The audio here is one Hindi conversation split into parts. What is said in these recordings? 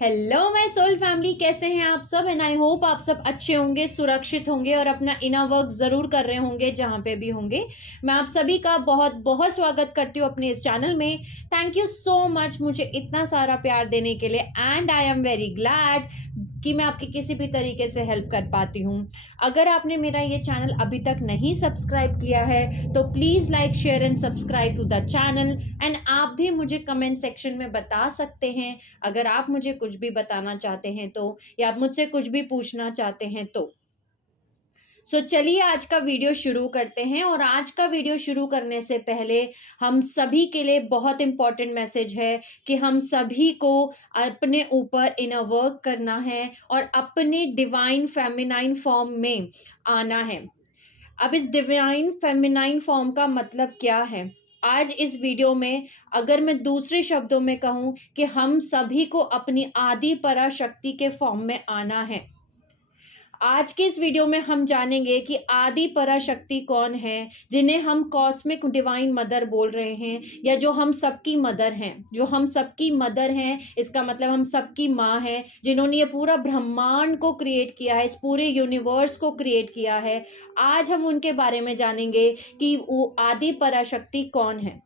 हेलो माय सोल फैमिली, कैसे हैं आप सब। एंड आई होप आप सब अच्छे होंगे, सुरक्षित होंगे और अपना इनर वर्क जरूर कर रहे होंगे जहां पे भी होंगे। मैं आप सभी का बहुत बहुत स्वागत करती हूँ अपने इस चैनल में। थैंक यू सो मच मुझे इतना सारा प्यार देने के लिए and I am very glad कि मैं आपकी किसी भी तरीके से हेल्प कर पाती हूँ। अगर आपने मेरा ये चैनल अभी तक नहीं सब्सक्राइब किया है तो please like share and subscribe to the channel. And आप भी मुझे कमेंट सेक्शन में बता सकते हैं अगर आप मुझे कुछ भी बताना चाहते हैं तो, या आप मुझसे कुछ भी पूछना चाहते हैं तो। चलिए आज का वीडियो शुरू करते हैं। और आज का वीडियो शुरू करने से पहले हम सभी के लिए बहुत इंपॉर्टेंट मैसेज है कि हम सभी को अपने ऊपर इनर वर्क करना है और अपने डिवाइन फेमिनाइन फॉर्म में आना है। अब इस डिवाइन फेमिनाइन फॉर्म का मतलब क्या है, आज इस वीडियो में अगर मैं दूसरे शब्दों में कहूं कि हम सभी को अपनी आदि पराशक्ति के फॉर्म में आना है। आज के इस वीडियो में हम जानेंगे कि आदि पराशक्ति कौन है, जिन्हें हम कॉस्मिक डिवाइन मदर बोल रहे हैं, या जो हम सबकी मदर हैं। जो हम सबकी मदर हैं इसका मतलब हम सबकी माँ हैं, जिन्होंने ये पूरा ब्रह्मांड को क्रिएट किया है, इस पूरे यूनिवर्स को क्रिएट किया है। आज हम उनके बारे में जानेंगे कि वो आदि पराशक्ति कौन है।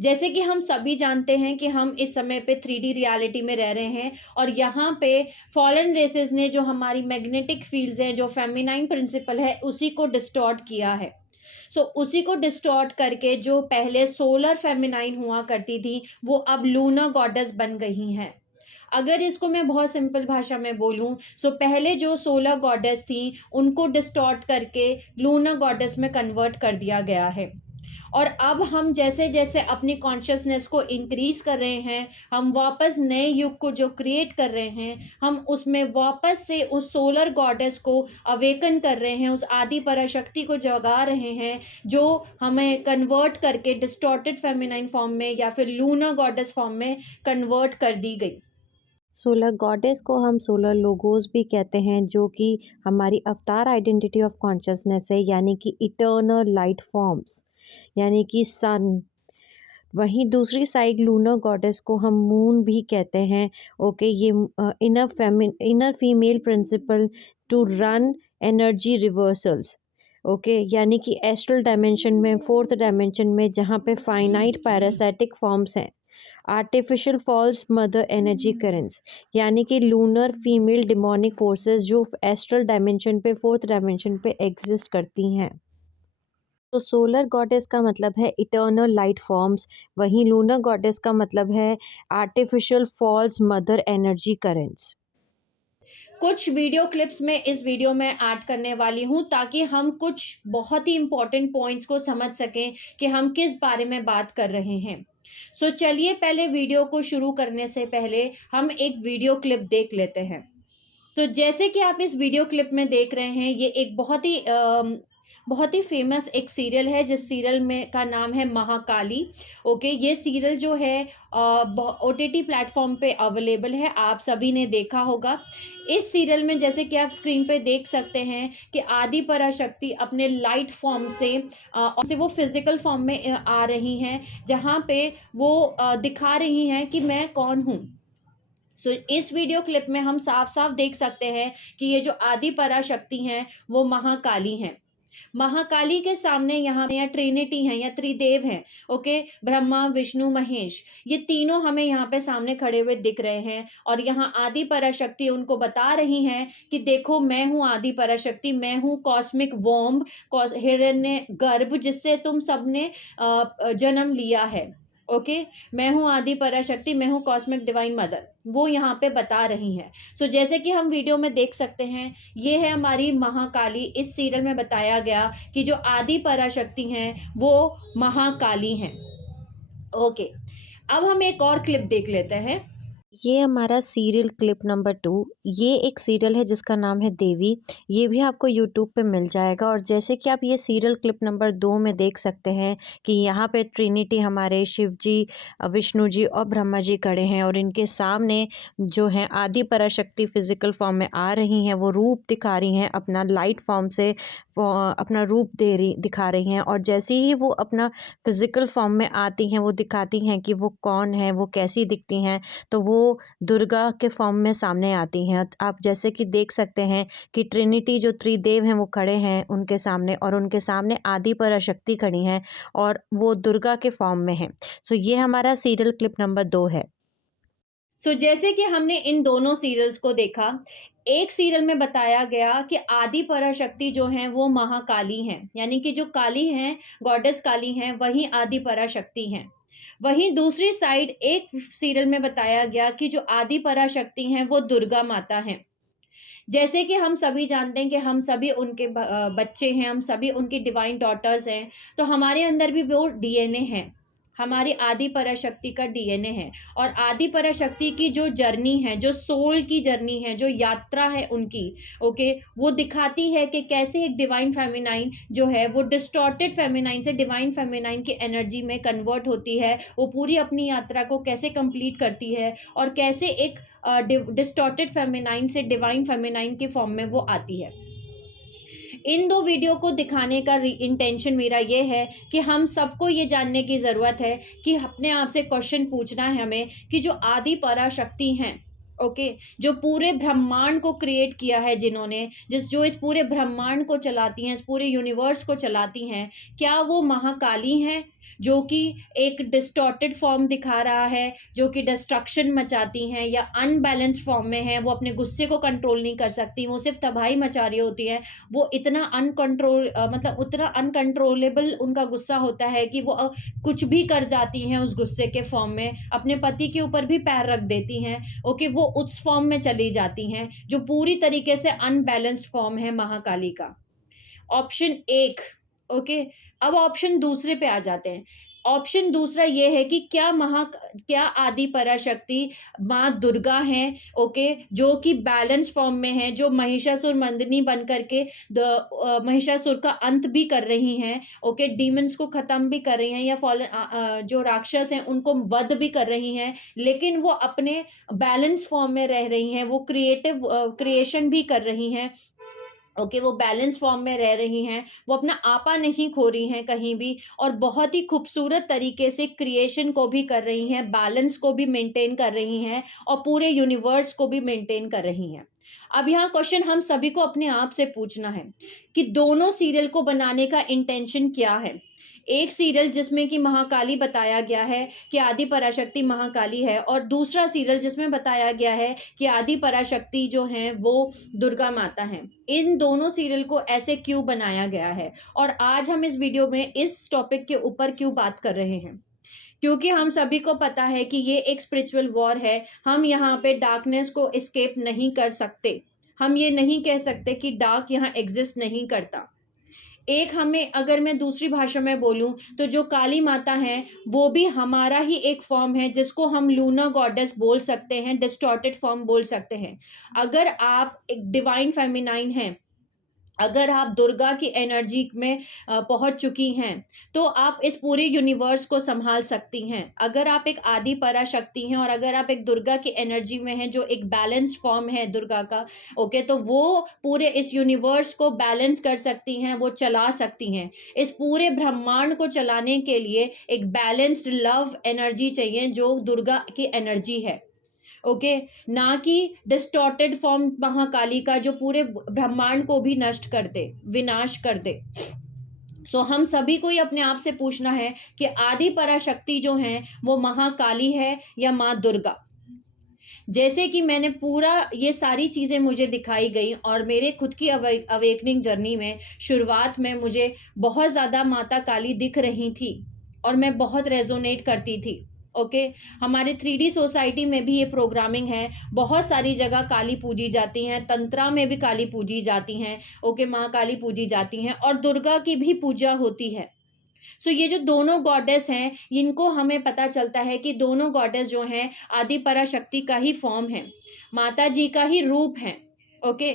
जैसे कि हम सभी जानते हैं कि हम इस समय पे 3D रियलिटी में रह रहे हैं और यहाँ पे फॉलन रेसेस ने जो हमारी मैग्नेटिक फील्ड्स हैं, जो फेमिनाइन प्रिंसिपल है, उसी को डिस्टॉर्ट किया है। उसी को डिस्टॉर्ट करके जो पहले सोलर फेमिनाइन हुआ करती थी वो अब लूनर गॉडेस बन गई हैं। अगर इसको मैं बहुत सिंपल भाषा में बोलूं पहले जो सोलर गॉडेस थी उनको डिस्टॉर्ट करके लूनर गॉडेस में कन्वर्ट कर दिया गया है। और अब हम जैसे जैसे अपनी कॉन्शियसनेस को इंक्रीज कर रहे हैं, हम वापस नए युग को जो क्रिएट कर रहे हैं, हम उसमें वापस से उस सोलर गॉडेस को अवेकन कर रहे हैं, उस आदि पराशक्ति को जगा रहे हैं जो हमें कन्वर्ट करके डिस्टॉर्टेड फेमिनाइन फॉर्म में या फिर लूनर गॉडेस फॉर्म में कन्वर्ट कर दी गई। सोलर गॉडेस को हम सोलर लोगोस भी कहते हैं, जो कि हमारी अवतार आइडेंटिटी ऑफ कॉन्शियसनेस है, यानी कि इटर्नल लाइट फॉर्म्स, यानी कि सन। वहीं दूसरी साइड लूनर गॉडेस को हम मून भी कहते हैं। ओके, ये inner female principle to run energy reversals. Okay, यानी कि एस्ट्रल डायमेंशन में, फोर्थ डायमेंशन में, जहाँ पे फाइनाइट पैरासाइटिक फॉर्म्स हैं, artificial false mother energy currents, यानी कि लूनर फीमेल डिमोनिक फोर्सेस जो एस्ट्रल डायमेंशन पे, फोर्थ डायमेंशन पे एग्जिस्ट करती हैं। तो सोलर गॉडेस का मतलब है इटर्नल लाइट फॉर्म्स, वहीं लूनर गॉडेस का मतलब है artificial false mother energy currents. कुछ वीडियो क्लिप्स में इस वीडियो में ऐड करने वाली हूं ताकि हम कुछ बहुत ही इंपॉर्टेंट पॉइंट्स को समझ सकें कि हम किस बारे में बात कर रहे हैं। चलिए पहले वीडियो को शुरू करने से पहले हम एक वीडियो क्लिप देख लेते हैं। जैसे कि आप इस वीडियो क्लिप में देख रहे हैं, ये एक बहुत ही फेमस एक सीरियल है, जिस सीरियल में का नाम है महाकाली। ओके, ये सीरियल जो है OTT प्लेटफॉर्म पे अवेलेबल है, आप सभी ने देखा होगा। इस सीरियल में जैसे कि आप स्क्रीन पे देख सकते हैं कि आदि पराशक्ति अपने लाइट फॉर्म से वो फिजिकल फॉर्म में आ रही हैं, जहाँ पे वो दिखा रही हैं कि मैं कौन हूँ। इस वीडियो क्लिप में हम साफ साफ देख सकते हैं कि ये जो आदि पराशक्ति हैं वो महाकाली हैं। महाकाली के सामने यहाँ या ट्रिनिटी हैं या त्रिदेव हैं। ओके, ब्रह्मा विष्णु महेश, ये तीनों हमें यहाँ पे सामने खड़े हुए दिख रहे हैं और यहाँ आदि पराशक्ति उनको बता रही हैं कि देखो मैं हूँ आदि पराशक्ति, मैं हूँ कॉस्मिक वॉम्ब, हिरण्य गर्भ, जिससे तुम सबने जन्म लिया है। ओके, मैं हूँ आदि पराशक्ति, मैं हूँ कॉस्मिक डिवाइन मदर, वो यहाँ पे बता रही हैं। जैसे कि हम वीडियो में देख सकते हैं, ये है हमारी महाकाली। इस सीरियल में बताया गया कि जो आदि पराशक्ति हैं वो महाकाली हैं। ओके, अब हम एक और क्लिप देख लेते हैं। ये हमारा सीरियल क्लिप नंबर 2। ये एक सीरियल है जिसका नाम है देवी। ये भी आपको यूट्यूब पे मिल जाएगा। और जैसे कि आप ये सीरियल क्लिप नंबर 2 में देख सकते हैं कि यहाँ पे ट्रिनिटी, हमारे शिव जी, विष्णु जी और ब्रह्मा जी खड़े हैं और इनके सामने जो है आदि पराशक्ति फिजिकल फॉर्म में आ रही हैं, वो रूप दिखा रही हैं अपना लाइट फॉर्म से, अपना रूप दिखा रही हैं, और जैसे ही वो अपना फिज़िकल फॉर्म में आती हैं, वो दिखाती हैं कि वो कौन है, वो कैसी दिखती हैं, तो वो दुर्गा के फॉर्म में सामने आती हैं। आप जैसे कि देख सकते हैं कि ट्रिनिटी जो त्रिदेव हैं वो खड़े हैं उनके सामने, और उनके सामने आदि पराशक्ति खड़ी हैं और वो दुर्गा के फॉर्म में हैं। सो ये हमारा सीरियल क्लिप नंबर 2 है। जैसे कि हमने इन दोनों सीरियल्स को देखा, एक सीरियल में बताया गया कि आदि पराशक्ति जो हैं वो महाकाली हैं, यानी कि जो काली हैं, गॉडेस काली हैं, वही आदि पराशक्ति हैं। वहीं दूसरी साइड एक सीरियल में बताया गया कि जो आदि पराशक्ति हैं वो दुर्गा माता हैं। जैसे कि हम सभी जानते हैं कि हम सभी उनके बच्चे हैं, हम सभी उनकी डिवाइन डॉटर्स हैं, तो हमारे अंदर भी वो डीएनए है, हमारी आदि पराशक्ति का डीएनए है। और आदि पराशक्ति की जो जर्नी है, जो सोल की जर्नी है, जो यात्रा है उनकी, ओके, वो दिखाती है कि कैसे एक डिवाइन फेमिनाइन जो है वो डिस्टॉर्टेड फेमिनाइन से डिवाइन फेमिनाइन की एनर्जी में कन्वर्ट होती है, वो पूरी अपनी यात्रा को कैसे कंप्लीट करती है, और कैसे एक डिस्टॉर्टेड फेमिनाइन से डिवाइन फेमिनाइन के फॉर्म में वो आती है। इन दो वीडियो को दिखाने का इंटेंशन मेरा ये है कि हम सबको ये जानने की ज़रूरत है कि अपने आप से क्वेश्चन पूछना है हमें कि जो आदि पराशक्ति हैं, ओके, जो पूरे ब्रह्मांड को क्रिएट किया है, जिन्होंने जो इस पूरे ब्रह्मांड को चलाती हैं, इस पूरे यूनिवर्स को चलाती हैं, क्या वो महाकाली हैं जो कि एक डिस्टॉर्टेड फॉर्म दिखा रहा है, जो कि डिस्ट्रक्शन मचाती हैं, या अनबैलेंस्ड फॉर्म में है, वो अपने गुस्से को कंट्रोल नहीं कर सकती, वो सिर्फ तबाही मचा रही होती हैं, वो इतना मतलब उतना अनकंट्रोलेबल उनका गुस्सा होता है कि वो कुछ भी कर जाती हैं उस गुस्से के फॉर्म में, अपने पति के ऊपर भी पैर रख देती हैं, ओके, वो उस फॉर्म में चली जाती हैं जो पूरी तरीके से अनबैलेंस्ड फॉर्म है महाकाली का। ऑप्शन एक, ओके। अब ऑप्शन दूसरे पे आ जाते हैं। ऑप्शन दूसरा ये है कि क्या आदि पराशक्ति माँ दुर्गा हैं, ओके, जो कि बैलेंस फॉर्म में है, जो महिषासुर मर्दिनी बन करके महिषासुर का अंत भी कर रही हैं, ओके, डीमंस को खत्म भी कर रही हैं, या फॉलन जो राक्षस हैं उनको वध भी कर रही हैं, लेकिन वो अपने बैलेंस फॉर्म में रह रही हैं, वो क्रिएशन भी कर रही हैं, ओके, वो बैलेंस फॉर्म में रह रही हैं, वो अपना आपा नहीं खो रही हैं कहीं भी, और बहुत ही खूबसूरत तरीके से क्रिएशन को भी कर रही हैं, बैलेंस को भी मेंटेन कर रही हैं, और पूरे यूनिवर्स को भी मेंटेन कर रही हैं। अब यहाँ क्वेश्चन हम सभी को अपने आप से पूछना है कि दोनों सीरियल को बनाने का इंटेंशन क्या है। एक सीरियल जिसमें कि महाकाली बताया गया है कि आदि पराशक्ति महाकाली है, और दूसरा सीरियल जिसमें बताया गया है कि आदि पराशक्ति जो हैं वो दुर्गा माता हैं। इन दोनों सीरियल को ऐसे क्यों बनाया गया है, और आज हम इस वीडियो में इस टॉपिक के ऊपर क्यों बात कर रहे हैं, क्योंकि हम सभी को पता है कि ये एक स्पिरिचुअल वॉर है। हम यहाँ पे डार्कनेस को एस्केप नहीं कर सकते, हम ये नहीं कह सकते कि डार्क यहाँ एग्जिस्ट नहीं करता। एक हमें, अगर मैं दूसरी भाषा में बोलूं तो जो काली माता हैं वो भी हमारा ही एक फॉर्म है, जिसको हम लूना गॉडेस बोल सकते हैं, डिस्टॉर्टेड फॉर्म बोल सकते हैं। अगर आप एक डिवाइन फेमिनाइन हैं, अगर आप दुर्गा की एनर्जी में पहुंच चुकी हैं, तो आप इस पूरे यूनिवर्स को संभाल सकती हैं। अगर आप एक आदि पराशक्ति हैं, और अगर आप एक दुर्गा की एनर्जी में हैं, जो एक बैलेंस्ड फॉर्म है दुर्गा का, ओके, तो वो पूरे इस यूनिवर्स को बैलेंस कर सकती हैं, वो चला सकती हैं। इस पूरे ब्रह्मांड को चलाने के लिए एक बैलेंस्ड लव एनर्जी चाहिए, जो दुर्गा की एनर्जी है, ओके, ना कि डिस्टॉर्टेड फॉर्म महाकाली का, जो पूरे ब्रह्मांड को भी नष्ट कर दे, विनाश कर दे। हम सभी को ही अपने आप से पूछना है कि आदि पराशक्ति जो हैं वो महाकाली है या माँ दुर्गा। जैसे कि मैंने पूरा ये सारी चीज़ें मुझे दिखाई गई, और मेरे खुद की अवेकनिंग जर्नी में शुरुआत में मुझे बहुत ज़्यादा माता काली दिख रही थी, और मैं बहुत रेजोनेट करती थी, ओके। हमारे 3D सोसाइटी में भी ये प्रोग्रामिंग है, बहुत सारी जगह काली पूजी जाती हैं, तंत्रा में भी काली पूजी जाती हैं, ओके, माँ काली पूजी जाती हैं, और दुर्गा की भी पूजा होती है। ये जो दोनों गॉडेस हैं, इनको हमें पता चलता है कि दोनों गॉडेस जो हैं आदि पराशक्ति का ही फॉर्म है, माता जी का ही रूप है, ओके।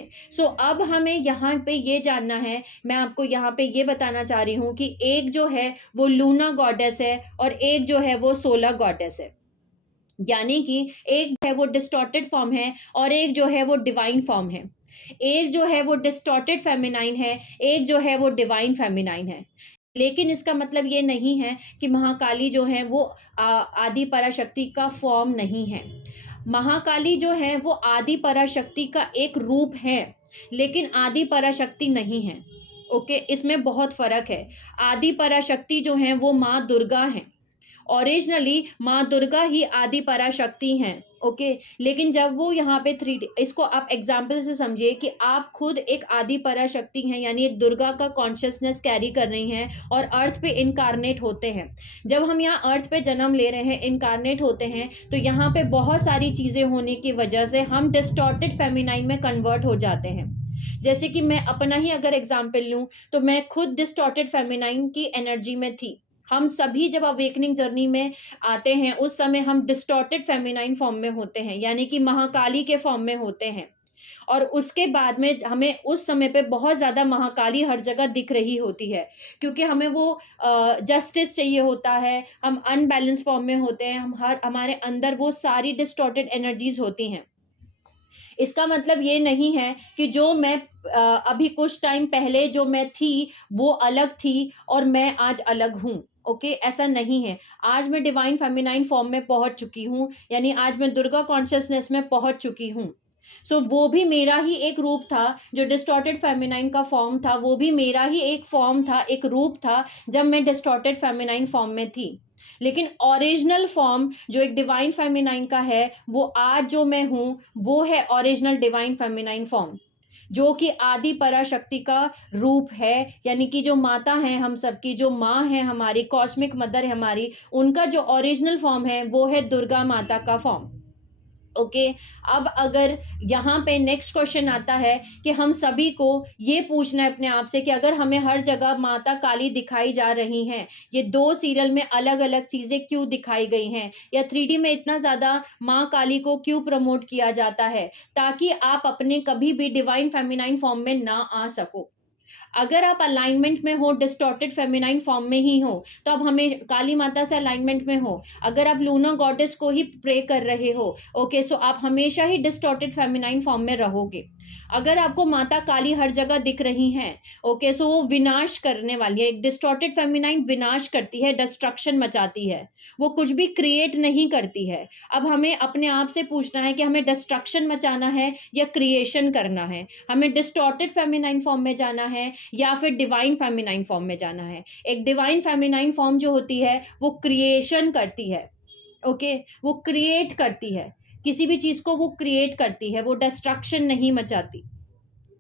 अब हमें यहाँ पे ये जानना है, मैं आपको यहाँ पे ये बताना चाह रही हूँ कि एक जो है वो लूना गॉडेस है, और एक जो है वो सोलर गॉडेस है, यानी कि एक है वो डिस्टॉर्टेड फॉर्म है, और एक जो है वो डिवाइन फॉर्म है। एक जो है वो डिस्टॉर्टेड फेमिनाइन है, एक जो है वो डिवाइन फेमिनाइन है। लेकिन इसका मतलब ये नहीं है कि महाकाली जो है वो आदि पराशक्ति का फॉर्म नहीं है। महाकाली जो है वो आदि पराशक्ति का एक रूप है, लेकिन आदि पराशक्ति नहीं है। ओके, इसमें बहुत फर्क है। आदि पराशक्ति जो है वो माँ दुर्गा है। ओरिजिनली माँ दुर्गा ही आदि पराशक्ति हैं। ओके, लेकिन जब वो यहाँ पे 3D, इसको आप एग्जाम्पल से समझिए कि आप खुद एक आदि पराशक्ति हैं, यानी एक दुर्गा का कॉन्शियसनेस कैरी कर रही हैं और अर्थ पे इनकारनेट होते हैं। जब हम यहाँ अर्थ पे जन्म ले रहे हैं, इनकारनेट होते हैं, तो यहाँ पे बहुत सारी चीजें होने की वजह से हम डिस्टॉर्टेड फेमिनाइन में कन्वर्ट हो जाते हैं। जैसे कि मैं अपना ही अगर एग्जाम्पल लूं, तो मैं खुद डिस्टॉर्टेड फेमिनाइन की एनर्जी में थी। हम सभी जब अवेकनिंग जर्नी में आते हैं, उस समय हम डिस्टॉर्टेड फेमिनाइन फॉर्म में होते हैं, यानी कि महाकाली के फॉर्म में होते हैं। और उसके बाद में हमें उस समय पे बहुत ज़्यादा महाकाली हर जगह दिख रही होती है, क्योंकि हमें वो जस्टिस चाहिए होता है। हम अनबैलेंस फॉर्म में होते हैं, हमारे अंदर वो सारी डिस्टॉर्टेड एनर्जीज होती हैं। इसका मतलब ये नहीं है कि जो मैं अभी कुछ टाइम पहले जो मैं थी वो अलग थी और मैं आज अलग हूँ। ओके, ऐसा नहीं है। आज मैं डिवाइन फेमिनाइन फॉर्म में पहुंच चुकी हूँ, यानी आज मैं दुर्गा कॉन्शियसनेस में पहुंच चुकी हूँ। सो वो भी मेरा ही एक रूप था। जो डिस्टॉर्टेड फेमिनाइन का फॉर्म था वो भी मेरा ही एक फॉर्म था, एक रूप था, जब मैं डिस्टॉर्टेड फेमिनाइन फॉर्म में थी। लेकिन ओरिजिनल फॉर्म जो एक डिवाइन फेमिनाइन का है, वो आज जो मैं हूँ वो है ओरिजिनल डिवाइन फेमिनाइन फॉर्म, जो कि आदि पराशक्ति का रूप है। यानी कि जो माता है हम सबकी, जो माँ है हमारी, कॉस्मिक मदर है हमारी, उनका जो ओरिजिनल फॉर्म है वो है दुर्गा माता का फॉर्म। ओके, अब अगर यहाँ पे नेक्स्ट क्वेश्चन आता है कि हम सभी को ये पूछना है अपने आप से कि अगर हमें हर जगह माता काली दिखाई जा रही हैं, ये दो सीरियल में अलग अलग चीजें क्यों दिखाई गई हैं, या 3D में इतना ज्यादा माँ काली को क्यों प्रमोट किया जाता है, ताकि आप अपने कभी भी डिवाइन फेमिनाइन फॉर्म में ना आ सको। अगर आप अलाइनमेंट में हो, डिस्टॉर्टेड फेमिनाइन फॉर्म में ही हो, तो आप हमें काली माता से अलाइनमेंट में हो। अगर आप लूना गॉडेस को ही प्रे कर रहे हो, ओके, सो आप हमेशा ही डिस्टॉर्टेड फेमिनाइन फॉर्म में रहोगे। अगर आपको माता काली हर जगह दिख रही हैं, ओके, सो वो विनाश करने वाली है। एक डिस्टॉर्टेड फेमिनाइन विनाश करती है, डिस्ट्रक्शन मचाती है, वो कुछ भी क्रिएट नहीं करती है। अब हमें अपने आप से पूछना है कि हमें डिस्ट्रक्शन मचाना है या क्रिएशन करना है, हमें डिस्टॉर्टेड फेमिनाइन फॉर्म में जाना है या फिर डिवाइन फेमिनाइन फॉर्म में जाना है। एक डिवाइन फेमिनाइन फॉर्म जो होती है वो क्रिएशन करती है। ओके, वो क्रिएट करती है, किसी भी चीज को वो क्रिएट करती है, वो डिस्ट्रक्शन नहीं मचाती।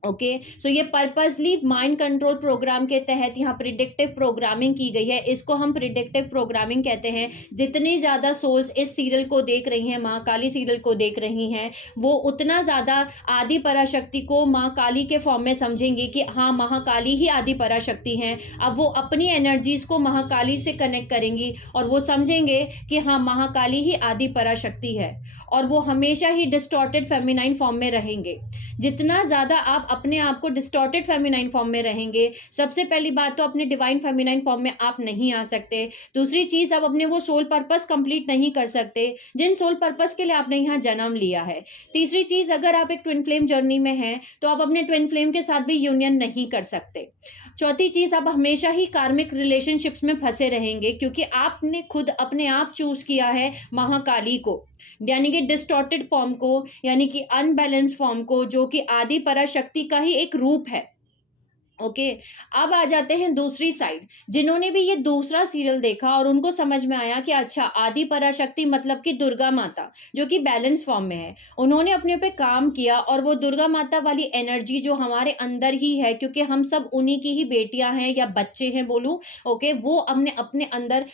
ओके, सो ये पर्पसली माइंड कंट्रोल प्रोग्राम के तहत यहाँ प्रिडिक्टिव प्रोग्रामिंग की गई है। इसको हम प्रिडिक्टिव प्रोग्रामिंग कहते हैं। जितनी ज्यादा सोल्स इस सीरियल को देख रही हैं, माँ काली सीरियल को देख रही हैं, वो उतना ज्यादा आदि पराशक्ति को माँ काली के फॉर्म में समझेंगी कि हाँ, महाकाली ही आदि पराशक्ति हैं। अब वो अपनी एनर्जीज को महाकाली से कनेक्ट करेंगी और वो समझेंगे कि हाँ, महाकाली ही आदि पराशक्ति है, और वो हमेशा ही डिस्टॉर्टेड फेमिनाइन फॉर्म में रहेंगे। जितना ज्यादा आप अपने आप को डिस्टॉर्टेड फेमिनाइन फॉर्म में रहेंगे, सबसे पहली बात तो अपने डिवाइन फेमिनाइन फॉर्म में आप नहीं आ सकते। दूसरी चीज, आप अपने वो सोल पर्पस कंप्लीट नहीं कर सकते जिन सोल पर्पस के लिए आपने यहाँ जन्म लिया है। तीसरी चीज, अगर आप एक ट्विन फ्लेम जर्नी में हैं तो आप अपने ट्विन फ्लेम के साथ भी यूनियन नहीं कर सकते। चौथी चीज, आप हमेशा ही कार्मिक रिलेशनशिप्स में फंसे रहेंगे, क्योंकि आपने खुद अपने आप चूज किया है महाकाली को, यानी कि डिस्टॉर्टेड फॉर्म को, यानी कि अनबैलेंस फॉर्म को, जो कि आदि पराशक्ति का ही एक रूप है। ओके, अब आ जाते हैं दूसरी साइड। जिन्होंने भी ये दूसरा सीरियल देखा और उनको समझ में आया कि अच्छा, आदि पराशक्ति मतलब कि दुर्गा माता जो कि बैलेंस फॉर्म में है, उन्होंने अपने पे काम किया और वो दुर्गा माता वाली एनर्जी जो हमारे अंदर ही है, क्योंकि हम सब उन्हीं की ही बेटियां हैं या बच्चे हैं बोलूं, ओके, वो हमने अपने अंदर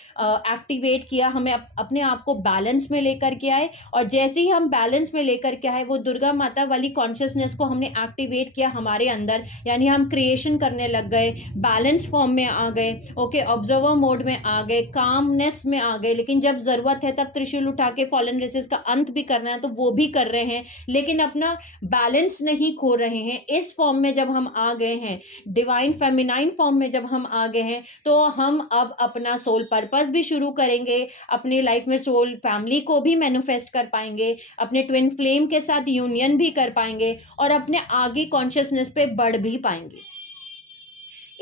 एक्टिवेट किया, हमें अपने आप को बैलेंस में लेकर के आए, और जैसे ही हम बैलेंस में लेकर के आए, वो दुर्गा माता वाली कॉन्शियसनेस को हमने एक्टिवेट किया हमारे अंदर, यानी हम क्रिएशन फंक्शन करने लग गए, बैलेंस फॉर्म में आ गए, ओके, ऑब्जर्वर मोड में आ गए, कामनेस में आ गए, लेकिन जब जरूरत है तब त्रिशूल उठा के फॉलन रेसेस का अंत भी करना है तो वो भी कर रहे हैं, लेकिन अपना बैलेंस नहीं खो रहे हैं। इस फॉर्म में जब हम आ गए हैं, डिवाइन फेमिनाइन फॉर्म में जब हम आ गए हैं, तो हम अब अपना सोल पर्पस भी शुरू करेंगे, अपनी लाइफ में सोल फैमिली को भी मैनिफेस्ट कर पाएंगे, अपने ट्विन फ्लेम के साथ यूनियन भी कर पाएंगे और अपने आगे कॉन्शियसनेस पे बढ़ भी पाएंगे।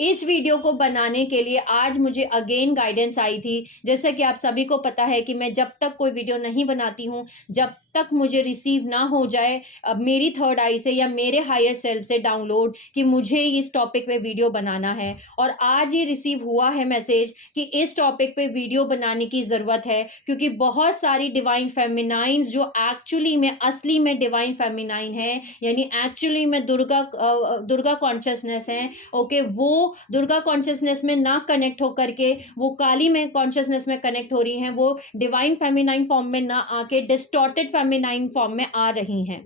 इस वीडियो को बनाने के लिए आज मुझे अगेन गाइडेंस आई थी। जैसा कि आप सभी को पता है कि मैं जब तक कोई वीडियो नहीं बनाती हूँ, जब तक मुझे रिसीव ना हो जाए मेरी थर्ड आई से या मेरे हायर सेल्फ से डाउनलोड कि मुझे इस टॉपिक पे वीडियो बनाना है, और आज ये रिसीव हुआ है मैसेज कि इस टॉपिक पे वीडियो बनाने की ज़रूरत है, क्योंकि बहुत सारी डिवाइन फेमिनाइंस जो एक्चुअली में असली में डिवाइन फेमिनाइन है, यानी एक्चुअली में दुर्गा कॉन्शियसनेस है, ओके, वो दुर्गा कॉन्शियसनेस में ना कनेक्ट होकर के वो काली में कॉन्शियसनेस में कनेक्ट हो रही हैं, वो डिवाइन फेमिनाइन फॉर्म में ना आके डिस्टॉर्टेड फेमिनाइन फॉर्म में आ रही हैं।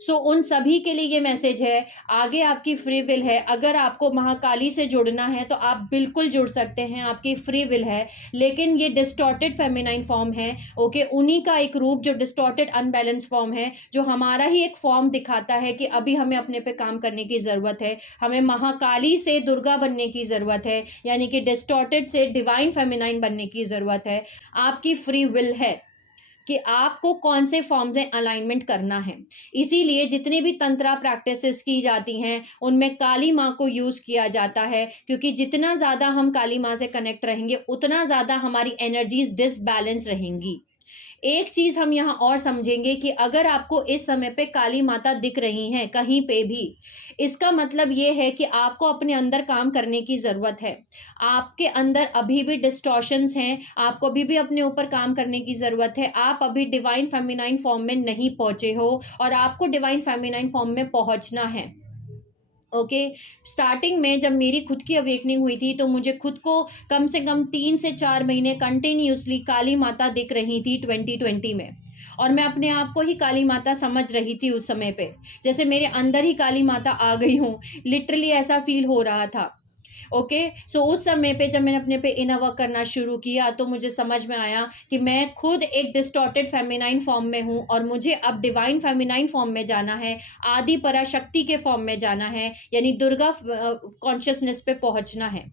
सो उन सभी के लिए ये मैसेज है, आगे आपकी फ्री विल है। अगर आपको महाकाली से जुड़ना है तो आप बिल्कुल जुड़ सकते हैं, आपकी फ्री विल है, लेकिन ये डिस्टॉर्टेड फेमिनाइन फॉर्म है, ओके, उन्हीं का एक रूप जो डिस्टॉर्टेड अनबैलेंस फॉर्म है, जो हमारा ही एक फॉर्म दिखाता है कि अभी हमें अपने पे काम करने की ज़रूरत है, हमें महाकाली से दुर्गा बनने की ज़रूरत है, यानी कि डिस्टॉर्टेड से डिवाइन फेमिनाइन बनने की ज़रूरत है। आपकी फ्री विल है कि आपको कौन से फॉर्म से अलाइनमेंट करना है। इसीलिए जितने भी तंत्रा प्रैक्टिसेस की जाती हैं उनमें काली माँ को यूज़ किया जाता है, क्योंकि जितना ज़्यादा हम काली माँ से कनेक्ट रहेंगे उतना ज़्यादा हमारी एनर्जीज डिसबैलेंस रहेंगी। एक चीज हम यहाँ और समझेंगे कि अगर आपको इस समय पे काली माता दिख रही हैं कहीं पे भी, इसका मतलब ये है कि आपको अपने अंदर काम करने की जरूरत है। आपके अंदर अभी भी डिस्टॉर्शंस हैं, आपको अभी भी अपने ऊपर काम करने की जरूरत है। आप अभी डिवाइन फेमिनाइन फॉर्म में नहीं पहुंचे हो और आपको डिवाइन फेमिनाइन फॉर्म में पहुंचना है। ओके, स्टार्टिंग में जब मेरी खुद की अवेकनिंग हुई थी तो मुझे खुद को कम से कम 3 से 4 महीने कंटिन्यूसली काली माता दिख रही थी 2020 में, और मैं अपने आप को ही काली माता समझ रही थी उस समय पे, जैसे मेरे अंदर ही काली माता आ गई हूँ, लिटरली ऐसा फील हो रहा था। ओके, सो उस समय पे जब मैंने अपने पे इनर वर्क करना शुरू किया तो मुझे समझ में आया कि मैं खुद एक डिस्टॉर्टेड फेमिनाइन फॉर्म में हूँ और मुझे अब डिवाइन फेमिनाइन फॉर्म में जाना है, आदि पराशक्ति के फॉर्म में जाना है, यानी दुर्गा कॉन्शियसनेस पे पहुंचना है।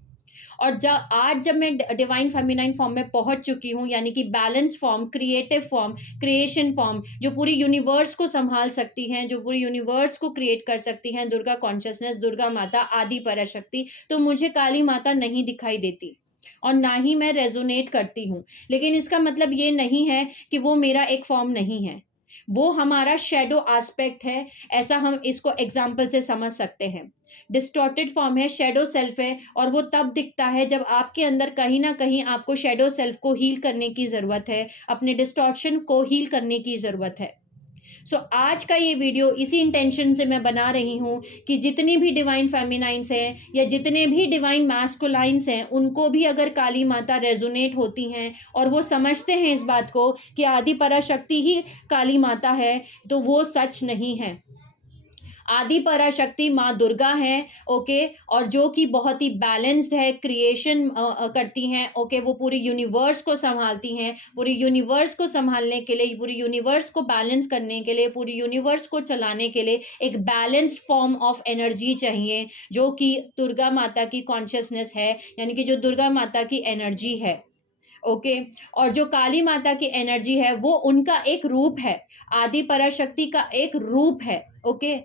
और जब मैं डिवाइन फेमिनाइन फॉर्म में पहुंच चुकी हूँ, यानी कि balance form, creative form, creation form, जो पूरी यूनिवर्स को संभाल सकती हैं, जो पूरी यूनिवर्स को क्रिएट कर सकती हैं, दुर्गा कॉन्शियसनेस, दुर्गा माता, आदि पराशक्ति, तो मुझे काली माता नहीं दिखाई देती और ना ही मैं रेजोनेट करती हूँ। लेकिन इसका मतलब ये नहीं है कि वो मेरा एक फॉर्म नहीं है, वो हमारा शेडो एस्पेक्ट है, ऐसा हम इसको एग्जाम्पल से समझ सकते हैं। डिस्टॉर्टेड फॉर्म है, शेडो सेल्फ है, और वो तब दिखता है जब आपके अंदर कहीं ना कहीं आपको शेडो सेल्फ को हील करने की ज़रूरत है, अपने डिस्टॉर्शन को हील करने की ज़रूरत है। सो आज का ये वीडियो इसी इंटेंशन से मैं बना रही हूँ कि जितनी भी डिवाइन फेमिनाइंस हैं या जितने भी डिवाइन मैस्कुलाइंस हैं, उनको भी अगर काली माता रेजोनेट होती हैं और वो समझते हैं इस बात को कि आदि पराशक्ति ही काली माता है, तो वो सच नहीं है। आदि पराशक्ति माँ दुर्गा हैं, ओके, और जो कि बहुत ही बैलेंस्ड है, क्रिएशन करती हैं, ओके, वो पूरी यूनिवर्स को संभालती हैं। पूरी यूनिवर्स को संभालने के लिए, पूरी यूनिवर्स को बैलेंस करने के लिए, पूरी यूनिवर्स को चलाने के लिए एक बैलेंस्ड फॉर्म ऑफ एनर्जी चाहिए, जो कि दुर्गा माता की कॉन्शियसनेस है, यानी कि जो दुर्गा माता की एनर्जी है, ओके, और जो काली माता की एनर्जी है वो उनका एक रूप है, आदि पराशक्ति का एक रूप है, ओके।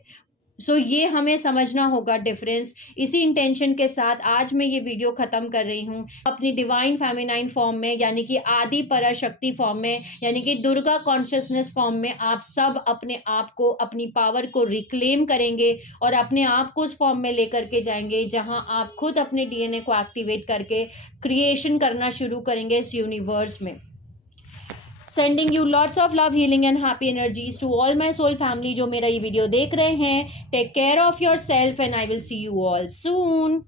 सो ये हमें समझना होगा डिफरेंस। इसी इंटेंशन के साथ आज मैं ये वीडियो ख़त्म कर रही हूँ। अपनी डिवाइन फेमिनाइन फॉर्म में, यानी कि आदि पराशक्ति फॉर्म में, यानी कि दुर्गा कॉन्शियसनेस फॉर्म में आप सब अपने आप को, अपनी पावर को रिक्लेम करेंगे और अपने आप को उस फॉर्म में लेकर के जाएंगे जहाँ आप खुद अपने डीएनए को एक्टिवेट करके क्रिएशन करना शुरू करेंगे इस यूनिवर्स में। Sending you lots of love, healing and happy energies to all my soul family जो मेरा ये वीडियो देख रहे हैं। Take care of yourself and I will see you all soon.